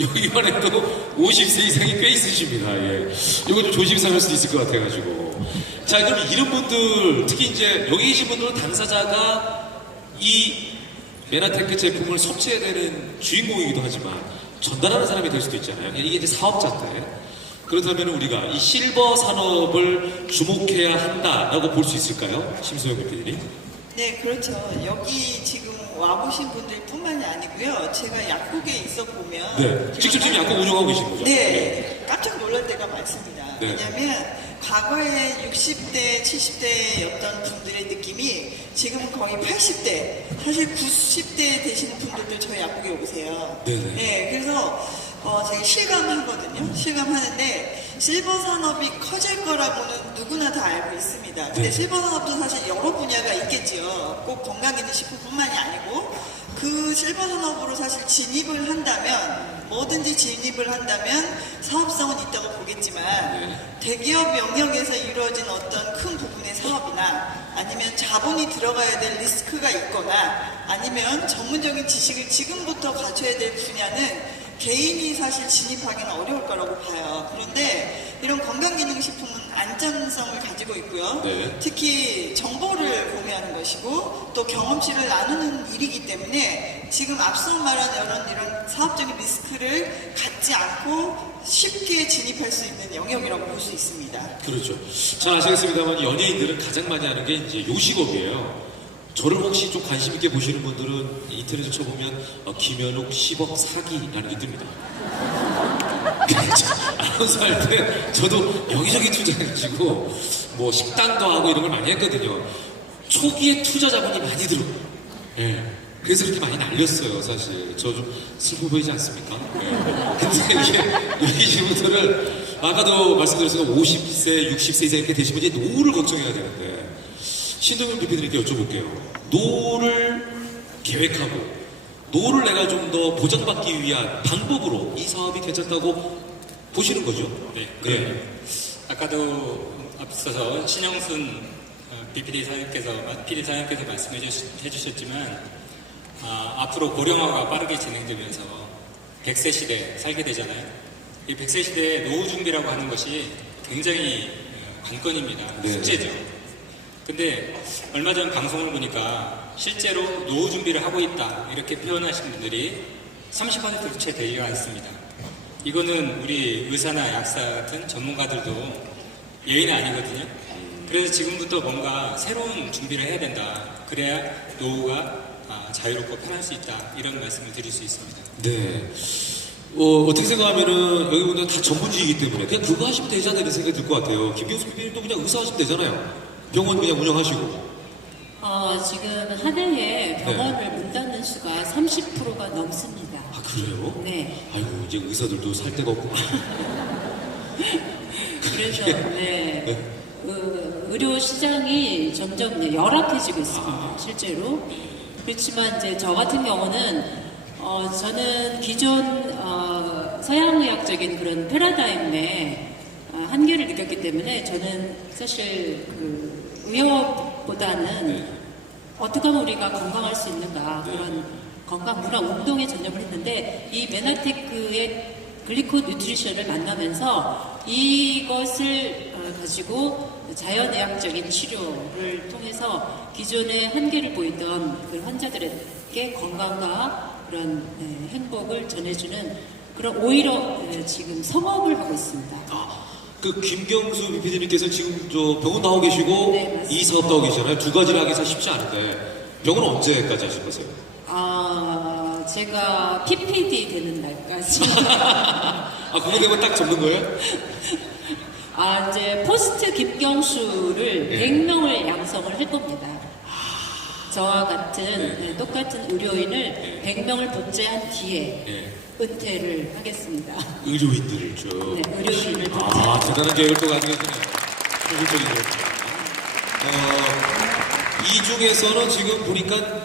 여기만 해도 50세 이상이 꽤 있으십니다. 예. 이거 좀 조심 상할 수도 있을 것 같아가지고. 자, 그럼 이런 분들, 특히 이제 여기 계신 분들은 당사자가 이 메나테크 제품을 섭취해내는 주인공이기도 하지만 전달하는 사람이 될 수도 있잖아요. 이게 이제 사업자인데. 그렇다면 우리가 이 실버 산업을 주목해야 한다라고 볼 수 있을까요? 심소영 대표님. 네, 그렇죠. 여기 지금 와보신 분들 뿐만이 아니고요. 제가 약국에 있어 보면. 네. 직접 지금 약국 운영하고 계신 거죠? 네. 깜짝 놀랄 때가 많습니다. 네. 왜냐면 과거에 60대, 70대였던 분들의 느낌이 지금은 거의 80대, 사실 90대 되시는 분들도 저희 약국에 오세요. 네네. 네, 그래서 제가 실감하거든요. 실감하는데 실버 산업이 커질 거라고는 누구나 다 알고 있습니다. 근데 네. 실버 산업도 사실 여러 분야가 있겠지요. 꼭 건강기능식품뿐만이 아니고 그 실버 산업으로 사실 진입을 한다면 뭐든지 진입을 한다면 사업성은 있다고 보겠지만 네. 대기업 영역에서 이루어진 어떤 큰 부분의 사업이나 아니면 자본이 들어가야 될 리스크가 있거나 아니면 전문적인 지식을 지금부터 갖춰야 될 분야는 개인이 사실 진입하기는 어려울 거라고 봐요. 그런데 이런 건강기능식품은 안전성을 가지고 있고요. 네. 특히 정보를 공유하는 것이고 또 경험치를 나누는 일이기 때문에 지금 앞서 말한 이런 사업적인 리스크를 갖지 않고 쉽게 진입할 수 있는 영역이라고 볼 수 있습니다. 그렇죠. 잘 아시겠습니다만 연예인들은 가장 많이 하는 게 이제 요식업이에요. 저를 혹시 좀 관심 있게 보시는 분들은 인터넷에 쳐보면 김현욱 10억 사기라는 게 뜹니다. 아나운서 할 때 저도 여기저기 투자해가지고 뭐 식당도 하고 이런 걸 많이 했거든요. 초기에 투자 자본이 많이 들어요. 예. 그래서 이렇게 많이 날렸어요, 사실. 저 좀 슬퍼 보이지 않습니까? 예. 근데 이게 여기 친구들은 아까도 말씀드렸지만 50세, 60세 이상 이렇게 되신 분이 노후를 걱정해야 되는데 신동현 대표님께 여쭤볼게요. 노후를 계획하고 노후를 내가 좀 더 보장받기 위한 방법으로 이 사업이 괜찮다고 보시는 거죠? 네. 네. 아까도 앞서서 신영순 PD 사장님께서 말씀해 주셨지만 앞으로 고령화가 빠르게 진행되면서 100세 시대 살게 되잖아요. 이 100세 시대의 노후 준비라고 하는 것이 굉장히 관건입니다. 네. 숙제죠. 근데 얼마 전 방송을 보니까 실제로 노후 준비를 하고 있다 이렇게 표현하신 분들이 30%도 채 되지가 않습니다. 이거는 우리 의사나 약사 같은 전문가들도 예의는 아니거든요. 그래서 지금부터 뭔가 새로운 준비를 해야 된다. 그래야 노후가 자유롭고 편할 수 있다. 이런 말씀을 드릴 수 있습니다. 네. 어떻게 생각하면은 여기 분들 다 전문직이기 때문에 그냥 그거 하시면 되지 않나 이런 생각이 들 것 같아요. 김경수 PD님도 그냥 의사 하시면 되잖아요. 병원 그냥 운영하시고. 지금 한 해에 병원을 문 닫는 수가 30%가 넘습니다. 아, 그래요? 네. 아이고, 이제 의사들도 살 데가 없고. 그래서 의료 시장이 점점 이제 열악해지고 있습니다. 실제로. 그렇지만 이제 저 같은 경우는 저는 기존 서양의학적인 그런 패러다임에 한계를 느꼈기 때문에 저는 사실 그 의학보다는 어떻게 하면 우리가 건강할 수 있는가 그런 건강 문화 운동에 전념을 했는데 이 메나테크의 글리코 뉴트리션을 만나면서 이것을 가지고 자연의학적인 치료를 통해서 기존의 한계를 보이던 그 환자들에게 건강과 그런 행복을 전해주는 그런 오히려 지금 성업을 하고 있습니다. 그 김경수 PD님께서 지금 저 병원 나오고 계시고 네, 맞습니다. 이 사업도 하고 계시잖아요. 두 가지를 하기 쉽지 않은데 병원은 언제까지 하실 거세요? 제가 PPD 되는 날까지. 그거 되면 딱 접는 거예요? 이제 포스트 김경수를 100명을 양성을 할 겁니다. 저와 같은 똑같은 의료인을 100명을 복제한 뒤에 은퇴를 하겠습니다. 의료인들을 쭉. 네, 의료인을 대단한 계획을 또 가지고 계시네요. 현실적인 계획. 이 중에서는 지금 보니까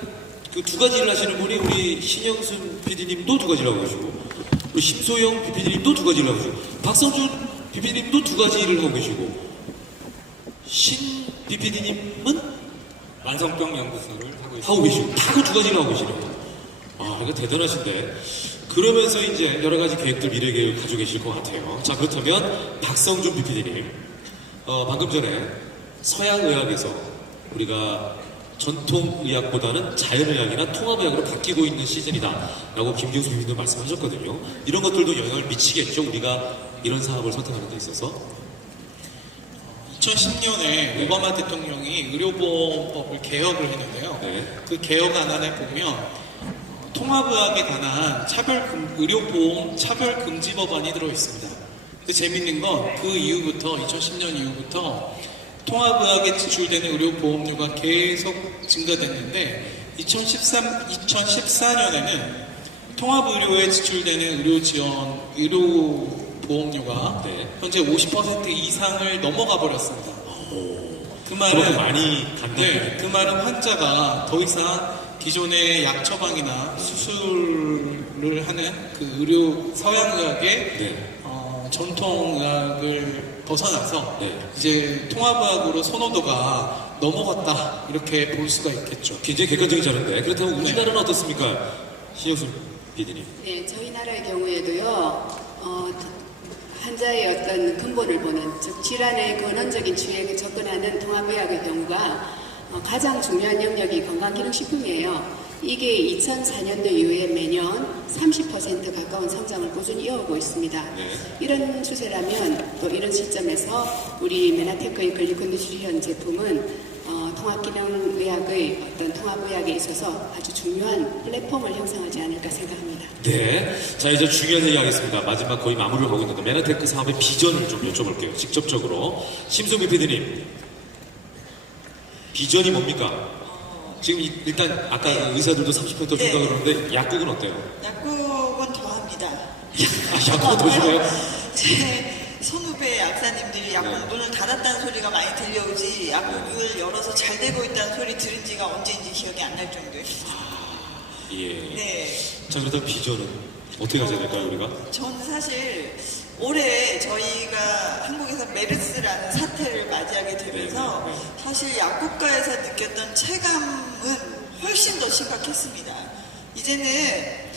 그 두 가지를 하시는 분이 우리 신영순 PD님도 두 가지를 하고 계시고, 우리 심소영 PD님도 두 가지를 하고 계시고, 박성준 PD님도 두 가지를 하고 계시고, 신 PD님은 만성병 연구소를 하고 있습니다. 하고 계시고, 다 그 두 가지를 하고 계시네요. 이거 대단하신데. 그러면서 이제 여러 가지 계획들, 미래 계획을 가지고 계실 것 같아요. 자, 그렇다면 박성준 PD님, 방금 전에 서양의학에서 우리가 전통의학보다는 자연의학이나 통합의학으로 바뀌고 있는 시즌이다 라고 김경수 PD님도 말씀하셨거든요. 이런 것들도 영향을 미치겠죠, 우리가 이런 사업을 선택하는 데 있어서. 2010년에 오바마 대통령이 의료보험법을 개혁을 했는데요. 그 개혁안에 보면 통합의학에 관한 의료보험 차별금지 법안이 들어있습니다. 그 재밌는 건 그 이후부터 2010년 이후부터 통합의학에 지출되는 의료보험료가 계속 증가됐는데 2014년에는 통합의료에 지출되는 의료보험료가 현재 50% 이상을 넘어가 버렸습니다. 그 말은 많이 간다. 그 말은 환자가 더 이상 기존의 약 처방이나 수술을 하는 그 서양의학의 전통의학을 벗어나서 이제 통합의학으로 선호도가 넘어갔다 이렇게 볼 수가 있겠죠. 굉장히 객관적이지 않은데, 그렇다면 우리나라는 어떻습니까? 신영순 PD님. 네, 저희 나라의 경우에도요, 환자의 어떤 근본을 보는, 즉 질환의 근원적인 치유에 접근하는 통합의학의 경우가 가장 중요한 영역이 건강기능식품이에요. 이게 2004년도 이후에 매년 30% 가까운 성장을 꾸준히 이어오고 있습니다. 이런 추세라면 또 이런 시점에서 우리 메나테크의 글리코뉴트리션 제품은 통합기능의학의 어떤 통합의학에 있어서 아주 중요한 플랫폼을 형성하지 않을까 생각합니다. 네. 자, 이제 중요한 얘기 하겠습니다. 마지막 거의 마무리를 하고 있는데, 메나테크 사업의 비전을 좀 여쭤볼게요. 직접적으로. 심소미 PD님. 비전이 뭡니까? 지금 일단 아까 의사들도 30% 준다 그러는데 약국은 어때요? 약국은 더 합니다. 약국은 더 주나요? 제 선후배 약사님들이 약국 문을 닫았다는 소리가 많이 들려오지 약국을 열어서 잘 되고 있다는 소리 들은 지가 언제인지 기억이 안 날 정도예요. 네. 자, 그렇다면 비전은 어떻게 가져야 될까요, 우리가? 저는 사실 올해 저희가 한국에서 메르스라는 사태를 맞이하게 되면서 사실 약국가에서 느꼈던 체감은 훨씬 더 심각했습니다. 이제는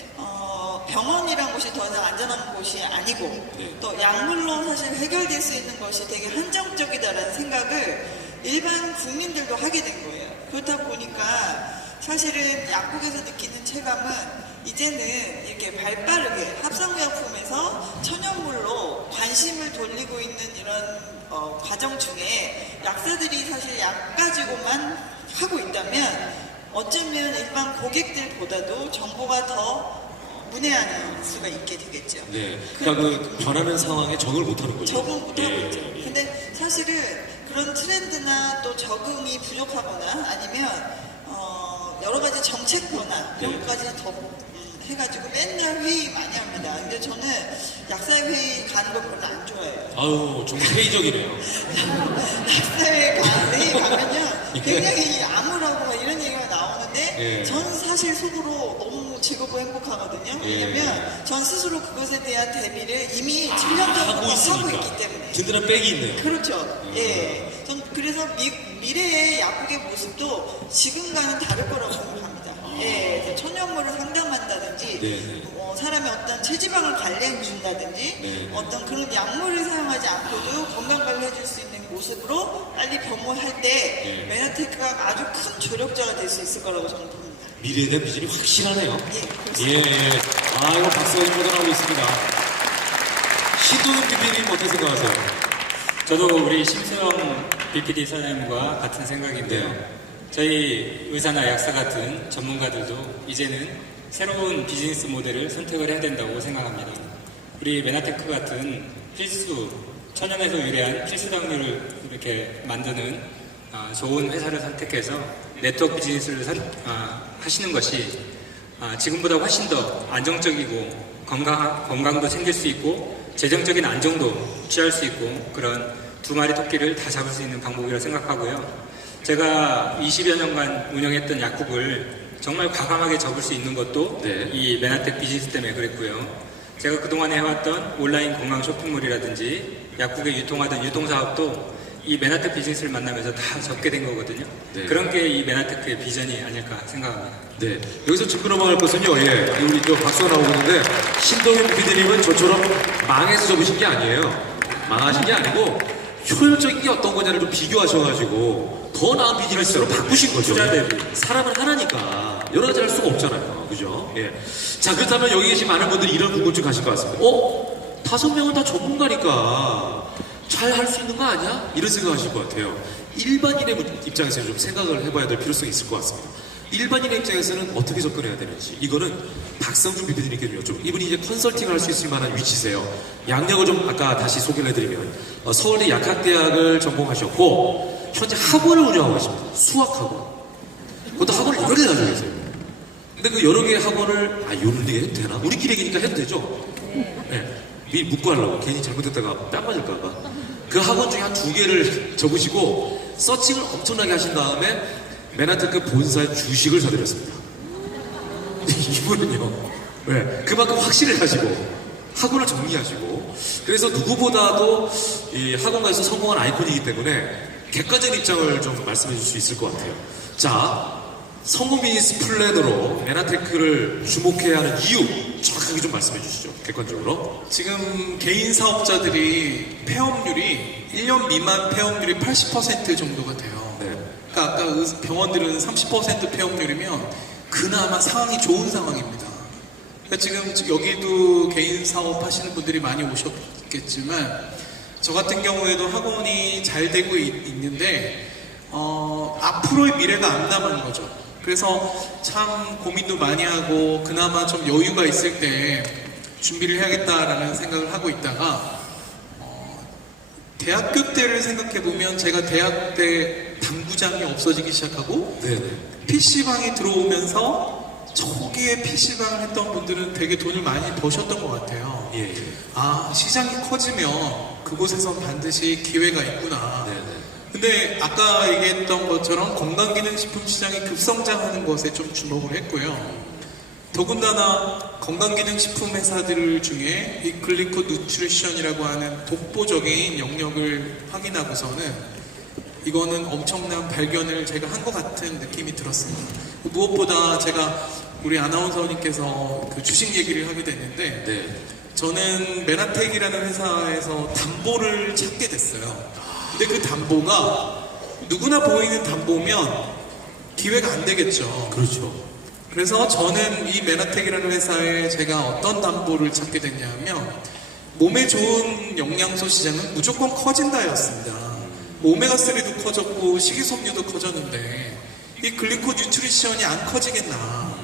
병원이란 곳이 더 이상 안전한 곳이 아니고 또 약물로 사실 해결될 수 있는 것이 되게 한정적이다라는 생각을 일반 국민들도 하게 된 거예요. 그렇다 보니까 사실은 약국에서 느끼는 체감은 이제는 이렇게 발빠르게 합성의약품에서 천연물로 관심을 돌리고 있는 이런 과정 중에 약사들이 사실 약 가지고만 하고 있다면 어쩌면 일반 고객들보다도 정보가 더 인내하는 수가 있게 되겠죠. 네. 그러니까 그 변하는 상황에 적응을 못하는 거죠. 적응 못하고 예. 있죠. 근데 사실은 그런 트렌드나 또 적응이 부족하거나 아니면 여러 가지 정책 변화 네. 이런 것까지 더 해가지고 맨날 회의 많이 합니다. 근데 저는 약사회 회의 가는 거 별로 안 좋아해요. 아유, 정말 회의적이네요. 약사회 회의 가면요 예. 굉장히 암울하고 막 이런 얘기가 나오는데 예. 저는 사실 속으로 너무 즐겁고 행복하거든요. 예. 왜냐면 전 스스로 그것에 대한 대비를 이미 7년 전부터 하고 하고 있으니까. 있기 때문에. 든든한 백이 있네요. 그렇죠. 예. 전 그래서 미래의 약국의 모습도 지금과는 다를 거라고 생각합니다. 예. 천연물을 상담한다든지, 네네. 사람의 어떤 체지방을 관리해 준다든지, 네네. 어떤 그런 약물을 사용하지 않고도 건강 관리해 줄 수 있는 모습으로 빨리 변모할 때 네. 메나테크가 아주 큰 조력자가 될 수 있을 거라고 저는 봅니다. 미래에 대한 비전이 확실하네요. 예, 예, 그렇습니다. 예. 아, 이거 박수가 좀 묻어나오고 있습니다. 신동훈 PP님 어떻게 생각하세요? 저도 우리 심수영 BPD 사장님과 같은 생각인데요. 네. 저희 의사나 약사 같은 전문가들도 이제는 새로운 비즈니스 모델을 선택을 해야 된다고 생각합니다. 우리 메나테크 같은 필수, 천연에서 유래한 필수 당류를 이렇게 만드는 좋은 회사를 선택해서 네트워크 비즈니스를 하시는 것이 지금보다 훨씬 더 안정적이고 건강도 챙길 수 있고 재정적인 안정도 취할 수 있고 그런 두 마리 토끼를 다 잡을 수 있는 방법이라고 생각하고요. 제가 20여 년간 운영했던 약국을 정말 과감하게 접을 수 있는 것도 네. 이 메나텍 비즈니스 때문에 그랬고요. 제가 그동안에 해왔던 온라인 건강 쇼핑몰이라든지 약국에 유통하던 유통사업도 이 메나텍 비즈니스를 만나면서 다 접게 된 거거든요. 네. 그런 게 이 메나텍의 비전이 아닐까 생각합니다. 네. 여기서 짚고 넘어갈 것은요, 예. 우리 또 박수가 나오고 있는데, 신동현 PD님은 저처럼 망해서 접으신 게 아니에요. 망하신 게 아니고, 효율적인 게 어떤 거냐를 좀 비교하셔가지고, 더 나은 비즈니스로 바꾸신 거죠. 투자 대비. 사람은 하나니까, 여러 가지 할 수가 없잖아요. 그죠? 예. 자, 그렇다면 여기 계신 많은 분들이 이런 궁금증 가실 것 같습니다. 5명은 다 전문가니까, 잘 할 수 있는 거 아니야? 이런 생각하실 것 같아요. 일반인의 입장에서는 좀 생각을 해봐야 될 필요성이 있을 것 같습니다. 일반인의 입장에서는 어떻게 접근해야 되는지 이거는 박성준 PP님께 좀 여쭤볼게요. 이분이 이제 컨설팅을 할 수 있을 만한 위치세요. 양력을 좀 아까 다시 소개를 해드리면 서울대 약학대학을 전공하셨고 현재 학원을 운영하고 계십니다. 수학학원. 그것도 학원을 여러 개 가지고 계세요. 근데 그 여러 개의 학원을 이런 데 해도 되나? 우리끼리 얘기니까 해도 되죠? 네. 미리 묻고 하려고 괜히 잘못했다가 뺨 맞을까봐 그 학원 중에 한 2개를 접으시고 서칭을 엄청나게 하신 다음에 메나테크 본사의 주식을 사들였습니다. 이분은요, 네, 그만큼 확신을 가지고 학원을 정리하시고 그래서 누구보다도 이 학원가에서 성공한 아이콘이기 때문에 객관적인 입장을 좀 말씀해 줄 수 있을 것 같아요. 자, 성공 비즈니스 플랜으로 메나테크를 주목해야 하는 이유 정확하게 좀 말씀해 주시죠. 객관적으로. 지금 개인 사업자들이 폐업률이 1년 미만 폐업률이 80% 정도가 돼요. 네. 그러니까 아까 병원들은 30% 폐업률이면 그나마 상황이 좋은 상황입니다. 그러니까 지금 여기도 개인 사업 하시는 분들이 많이 오셨겠지만 저 같은 경우에도 학원이 잘 되고 있는데 앞으로의 미래가 안 남은 거죠. 그래서 참 고민도 많이 하고 그나마 좀 여유가 있을 때 준비를 해야겠다라는 생각을 하고 있다가 대학교 때를 생각해 보면 제가 대학 때 당구장이 없어지기 시작하고 네네. PC방에 들어오면서 초기에 PC방을 했던 분들은 되게 돈을 많이 버셨던 것 같아요. 예, 예. 시장이 커지면 그곳에선 반드시 기회가 있구나. 네네. 근데 아까 얘기했던 것처럼 건강기능식품 시장이 급성장하는 것에 좀 주목을 했고요. 더군다나 건강기능식품 회사들 중에 이 글리코 누트리션이라고 하는 독보적인 영역을 확인하고서는 이거는 엄청난 발견을 제가 한 것 같은 느낌이 들었습니다. 무엇보다 제가 우리 아나운서님께서 그 주식 얘기를 하게 됐는데 네. 저는 메나텍이라는 회사에서 담보를 찾게 됐어요. 근데 그 담보가 누구나 보이는 담보면 기회가 안 되겠죠. 그렇죠. 그래서 저는 이 메나텍이라는 회사에 제가 어떤 담보를 찾게 됐냐면 몸에 좋은 영양소 시장은 무조건 커진다였습니다. 오메가3도 커졌고 식이섬유도 커졌는데 이 글리코 뉴트리션이 안 커지겠나.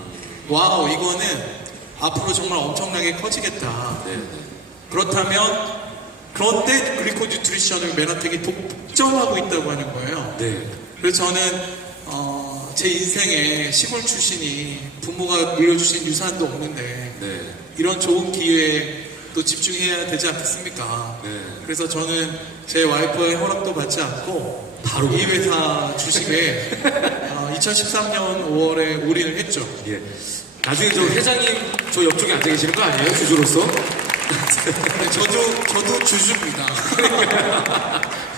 와우, 이거는 앞으로 정말 엄청나게 커지겠다. 네. 그렇다면 그런데 글리코 뉴트리션을 메나텍이 독점하고 있다고 하는 거예요. 네. 그래서 저는 제 인생에 시골 출신이 부모가 물려주신 유산도 없는데 네. 이런 좋은 기회에 또 집중해야 되지 않겠습니까? 네. 그래서 저는 제 와이프의 허락도 받지 않고 바로 이 회사 주식에 2013년 5월에 올인을 했죠. 예. 나중에 저 회장님 저 옆쪽에 앉아 계시는 거 아니에요? 주주로서? 네, 저도 주주입니다.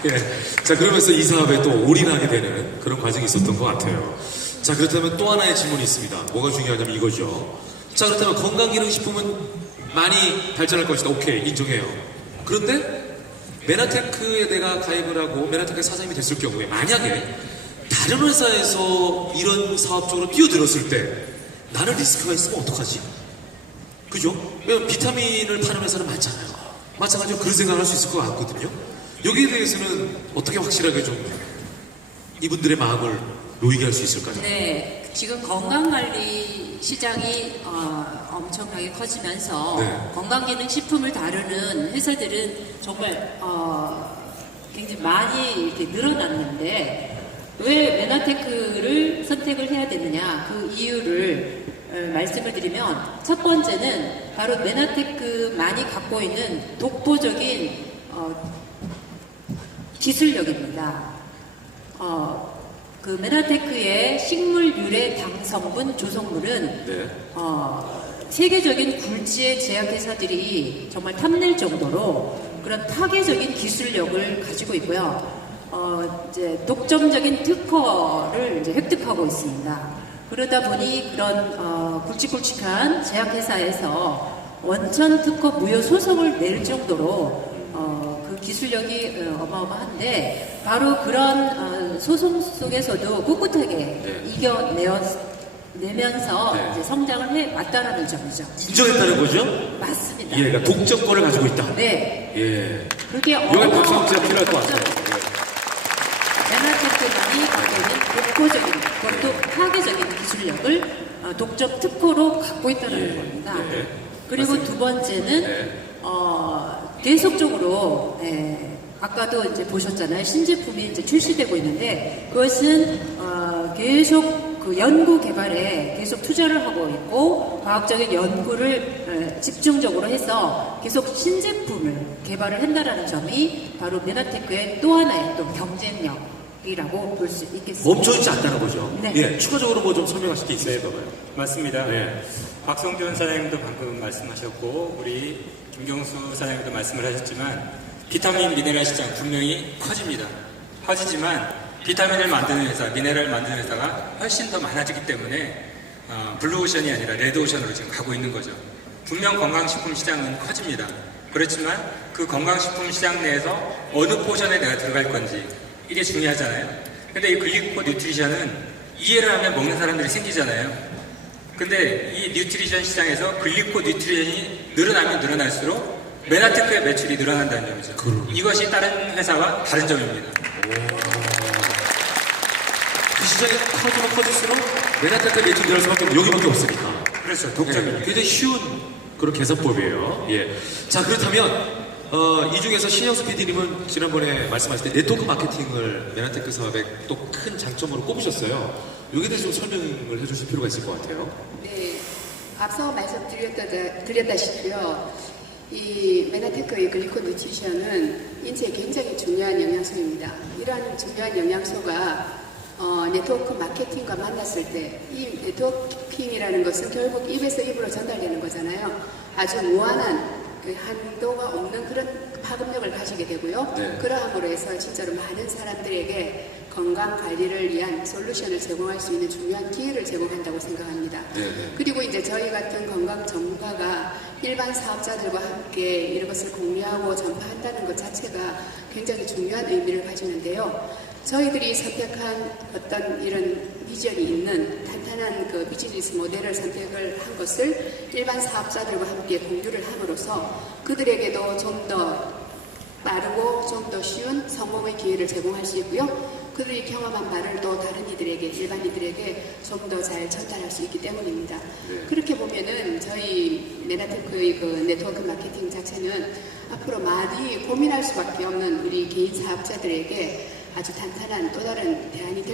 예. 자, 그러면서 이 사업에 또 올인하게 되는 그런 과정이 있었던 것 같아요. 자, 그렇다면 또 하나의 질문이 있습니다. 뭐가 중요하냐면 이거죠. 자, 그렇다면 건강기능식품은 많이 발전할 것이다. 오케이, 인정해요. 그런데 메나테크에 내가 가입을 하고 메나테크 사장님이 됐을 경우에 만약에 다른 회사에서 이런 사업 쪽으로 뛰어들었을 때 나는 리스크가 있으면 어떡하지? 그죠? 왜냐면 비타민을 파는 회사는 많잖아요. 마찬가지로 그런 생각을 할 수 있을 것 같거든요. 여기에 대해서는 어떻게 확실하게 좀 이분들의 마음을 놓이게 할 수 있을까요? 네, 지금 건강관리 시장이 엄청나게 커지면서 네. 건강기능식품을 다루는 회사들은 정말 굉장히 많이 이렇게 늘어났는데 왜 메나테크를 선택을 해야 되느냐 그 이유를 말씀을 드리면 첫 번째는 바로 메나테크만이 갖고 있는 독보적인 기술력입니다. 그 메나테크의 식물 유래 당 성분 조성물은 네. 세계적인 굴지의 제약회사들이 정말 탐낼 정도로 그런 파괴적인 기술력을 가지고 있고요. 이제 독점적인 특허를 이제 획득하고 있습니다. 그러다 보니 그런 굵직굵직한 제약회사에서 원천 특허 무효 소송을 낼 정도로 그 기술력이 어마어마한데 바로 그런 소송 속에서도 꿋꿋하게 이겨내면서 네. 이제 성장을 해왔다라는 점이죠. 인정했다는 거죠? 맞습니다. 예, 그러니까 독점권을 가지고 있다. 네. 예. 그렇게 여기 박수 한번 치면 필요할 것 같아요. 메나테크만이 갖고 있는 독보적인 그것도 파괴적인 기술력을 독점 특허로 갖고 있다는 예. 겁니다. 예. 그리고 맞습니다. 두 번째는 네. 계속적으로 아까도 이제 보셨잖아요. 신제품이 이제 출시되고 있는데 그것은 계속 그 연구 개발에 계속 투자를 하고 있고 과학적인 연구를 집중적으로 해서 계속 신제품을 개발을 한다라는 점이 바로 메나테크의 또 하나의 또 경쟁력이라고 볼 수 있겠습니다. 멈춰있지 않다는 거죠. 네. 예. 추가적으로 뭐 좀 설명하실 게 있으실까 봐요. 맞습니다. 네. 박성준 사장님도 방금 말씀하셨고 우리 김경수 사장님도 말씀을 하셨지만 비타민 미네랄 시장 분명히 커집니다. 커지지만 비타민을 만드는 회사, 미네랄을 만드는 회사가 훨씬 더 많아지기 때문에 블루오션이 아니라 레드오션으로 지금 가고 있는 거죠. 분명 건강식품 시장은 커집니다. 그렇지만 그 건강식품 시장 내에서 어느 포션에 내가 들어갈 건지 이게 중요하잖아요. 근데 이 글리코 뉴트리션은 이해를 하면 먹는 사람들이 생기잖아요. 근데 이 뉴트리션 시장에서 글리코 뉴트리션이 늘어나면 늘어날수록 메나테크의 매출이 늘어난다는 점이죠. 이것이 다른 회사와 다른 점입니다. 그 시장이 커지면 커질수록 메나테크의 매출이 늘어날 수밖에 없는 여기밖에 없으니까. 그렇죠. 독점입니다. 네. 굉장히 쉬운 그런 계산법이에요. 예. 자, 그렇다면 이 중에서 신영수 PD님은 지난번에 말씀하실 때 네트워크 마케팅을 메나테크 사업의 또 큰 장점으로 꼽으셨어요. 여기에 대해서 좀 설명을 해주실 필요가 있을 것 같아요. 네, 앞서 말씀드렸다시피요. 이 메나테크의 글리코 뉴트리션은 인체에 굉장히 중요한 영양소입니다. 이러한 중요한 영양소가 네트워크 마케팅과 만났을 때 이 네트워킹이라는 것은 결국 입에서 입으로 전달되는 거잖아요. 아주 무한한 그 한도가 없는 그런 파급력을 가지게 되고요. 네. 그러함으로 해서 진짜로 많은 사람들에게 건강 관리를 위한 솔루션을 제공할 수 있는 중요한 기회를 제공한다고 생각합니다. 네. 그리고 이제 저희 같은 건강 전문가가 일반 사업자들과 함께 이런 것을 공유하고 전파한다는 것 자체가 굉장히 중요한 의미를 가지는데요. 저희들이 선택한 어떤 이런 비전이 있는 탄탄한 그 비즈니스 모델을 선택을 한 것을 일반 사업자들과 함께 공유를 함으로써 그들에게도 좀 더 빠르고 좀 더 쉬운 성공의 기회를 제공할 수 있고요. 그들이 경험한 바를 또 다른 이들에게, 일반인들에게 좀 더 잘 전달할 수 있기 때문입니다. 네. 그렇게 보면은 저희 메나테크의 그 네트워크 마케팅 자체는 앞으로 많이 고민할 수밖에 없는 우리 개인 사업자들에게 아주 탄탄한 또 다른 대안이 될